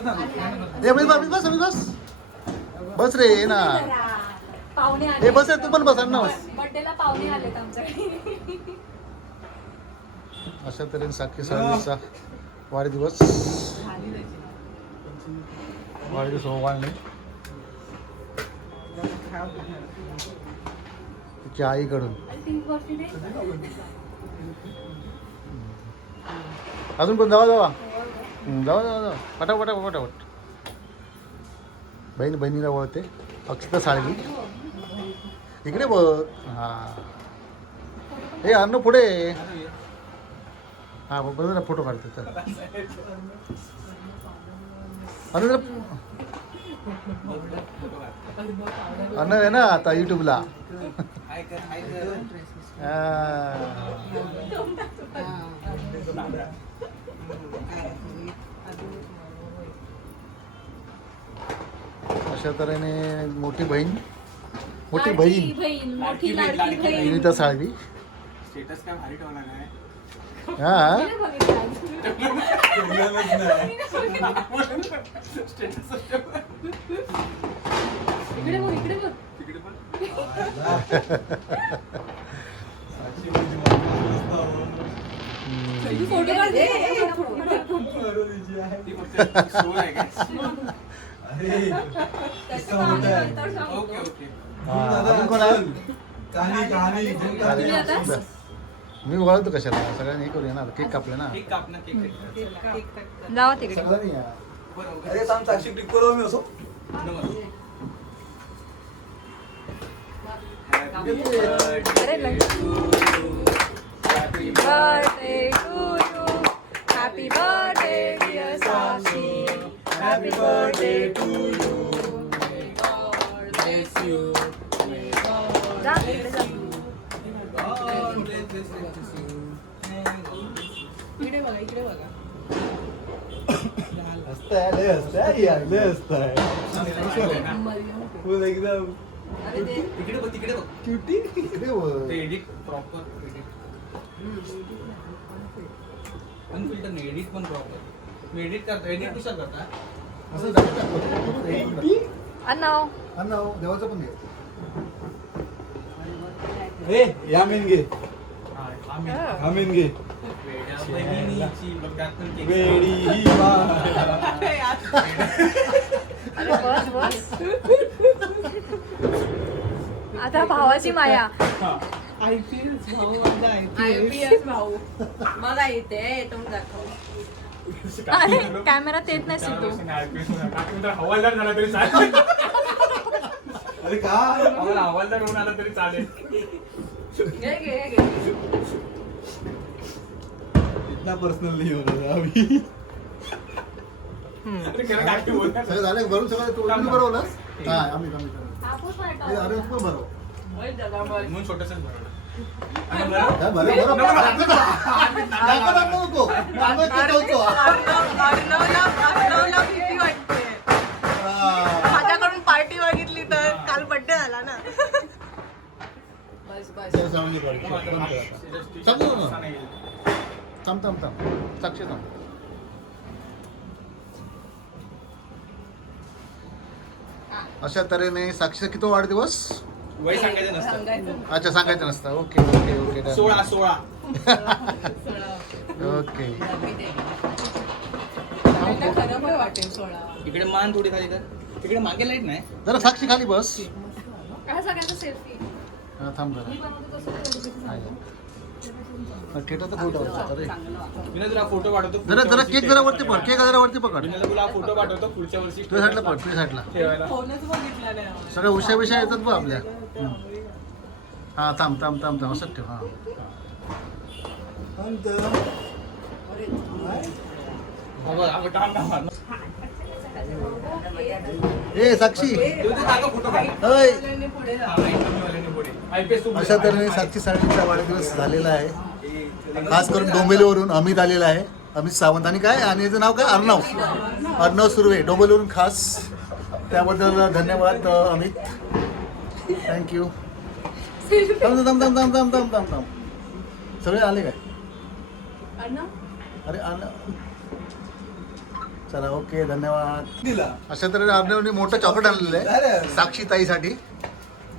ए बस बस बस बस बस रे ये ना. पाहुणे ए आले बस रे तू पण बस ना बस. बर्थडेला पाहुणे आलेत आमच्याकडे. अशा तऱ्हेने साखी साडीचा वाढदिवस. वाढदिवस ओवाळणे तिच्या आईकडून. अजून पण जावा जावा. जावा जावा जावा पटापट पटापट बहीण बहिणीला वळते. अक्षता साळवी इकडे बघ. हा. हे अन्न पुढे. हा बघ फोटो काढते तर अन्न अन्न आहे ना आता युट्यूबला हा. अशा तऱ्हेने मोठी बहीण मोठी बहीण. बहीण मोठी लाडकी लाडकी बहीण. बहीण. विनिता साळवी. स्टेटस काय भारी ठेवला काय? हा. स्टेटस इकडे बघ इकडे बघ. तिकडे पण हम्म. तू फोटो काढ दे. ती फक्त सोल आहे काय त्याचं कहाणी नंतर सांगतो. ओके ओके हा, अजून कोण आहे? कहाणी कहाणी तुम्ही आता? मी वळतो कशाला? सगळ्यांनी हे करूया ना केक कापले ना. केक काप ना केक जावा तिकडे. सगळ्यांनी या. बरोबर. अरे सांग साक्षी टिक करू मी असो. अरे happy birthday to you happy birthday dear Sakshi happy birthday to you bless you. May God bless you. God bless you. इकडे बघा इकडे बघा हसताय लय हसताय यार लय हसताय एकदम अरे ते इकडे बघ तिकडे बघ क्युटी इकडे बघ ते एडिट प्रॉपर अनफिल्टर नाही एडिट पण प्रॉपर मी एडिट करतो एडिट कशा करता? असं दाखवतात. अण्णा अन्न हो, देवाचं पण घे ए या मेन घे. आम्ही हा मेन. घे. बहिणीची वेडी ही अरे बस बस. आता भावाची माया. आयपीएस भाऊ माझा आयपीएस. भाऊ. मला येते येतो दाखव. अरे कॅमेरा येत नाही तू. हवालदार झाला तरी चालेल. अरे का आम्हाला हवालदार होऊन आला तरी चालेल. घे घे घे. इतना पर्सनल नाही होणार अभी अरे खरं काय ते बोलतात. सगळं झालं भरून सगळं तू तुम्ही भरवलं हा. आम्ही आम्ही कापूस ए, नाही अरे तू बस म्हणून छोटंसंच भरवलं. माझ्याकडून पार्टी मागितली तर काल बड्डे झाला ना. थांब. अशा तऱ्हेने साक्षीचा किती वाढदिवस? वय सांगायचं नसतं. सांगायचं. अच्छा सांगायचं नसतं. Okay okay okay done. सोळा सोळा. ओके. त्यांना खरं पण वाटेल सोळा. इकडे मान थोडी खाली कर. इकडे मागे लाइट नाही. जरा साक्षी खाली बस. काय सगळ्यांचा सेल्फी हा, थांब जरा. मी केटा तर फोटो पाठवतो जरा जरा केक जरा वरती पड केक जरा वरती पकड. मी तुला फोटो पाठवतो पुढच्या वर्षी तुझ्या साईडला पड तुझ्या साईडला. ठेवायला. फोनच बघितला नाही आम्हाला. सगळ्या उशा विषया येतात बघ आपल्या. हा थांब थांब थांब थांब असंच ठेव हा. अंत ए साक्षी. हा, पुढे. अशा तऱ्हेने साक्षी साळवींचा वाढदिवस झालेला आहे. खास करून डोंबिवलीवरून अमित आलेला आहे. अमित सावंत. आणि काय? आणि याचं नाव काय? अर्णव. अर्णव सुर्वे. डोंबिवलीवरून खास. त्याबद्दल धन्यवाद अमित. थँक्यू थांब थांब थांब थांब थांब थांब थांब थांब. सगळे आले काय? अरे आण चला ओके धन्यवाद. दिला. अशा तऱ्हेने अर्णवने मोठं चॉकलेट आणलेलं आहे. साक्षी ताईसाठी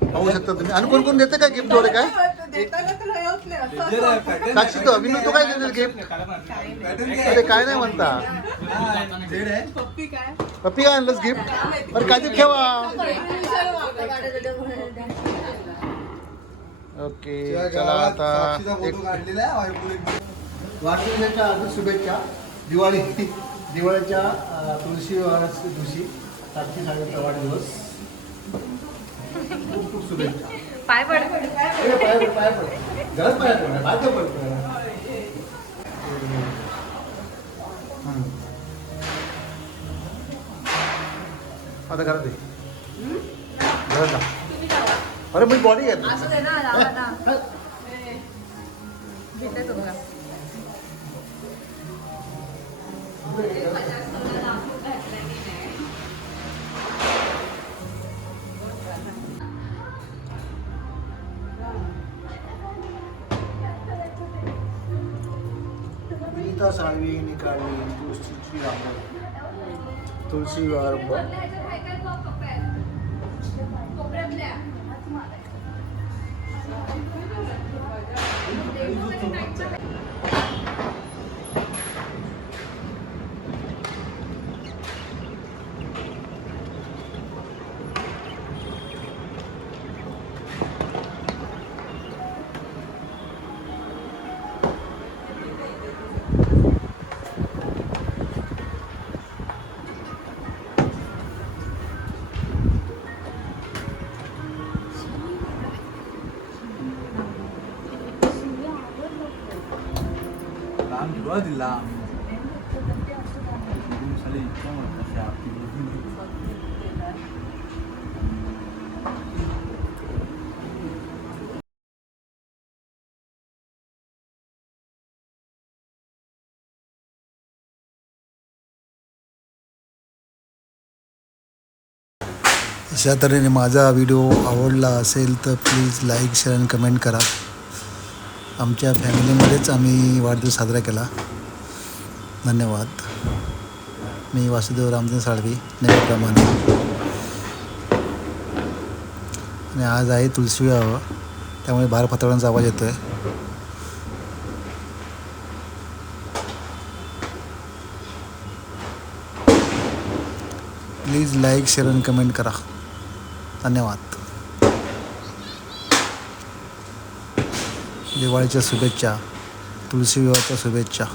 पाहू शकता तुम्ही. आणि कोण कोण देते काय गिफ्ट वगैरे काय? साक्षी तो अभिनव तो काय देते गिफ्ट अरे काय नाही म्हणता. पप्पी काय पप्पी काय आणलंस गिफ्ट अरे काहीतरी ठेवा. ओके चला आता वाढदिवसाच्या हार्दिक शुभेच्छा. दिवाळी. दिवाळीच्या तुळशी विवाहाच्या दिवशी साक्षी सागरचा वाढदिवस. खूप खूप शुभेच्छा. पाय पड. पाय पड, पाय पड. गरज पाय पड, पाय पड. आता करा ते. घरात. अरे मी बॉडी घेत असू दे ना लावा ना भेटायचं बघा विनीता साळवीने काढली तुळशीची रांगोळी तुळशी विवाह लांब घेऊ हा ती अशा तऱ्हेने माझा व्हिडिओ आवडला असेल तर प्लीज लाईक शेअर आणि कमेंट करा. आमच्या फॅमिलीमध्येच आम्ही वाढदिवस साजरा केला. धन्यवाद. मी वासुदेव रामदेव साळवी नेहमीप्रमाणे. आणि आज आहे तुळशी विवाह. त्यामुळे बाहेर पातळांचा आवाज येतो आहे प्लीज लाईक शेअर आणि कमेंट करा. धन्यवाद. दिवाळीच्या शुभेच्छा तुळशी विवाहाच्या शुभेच्छा.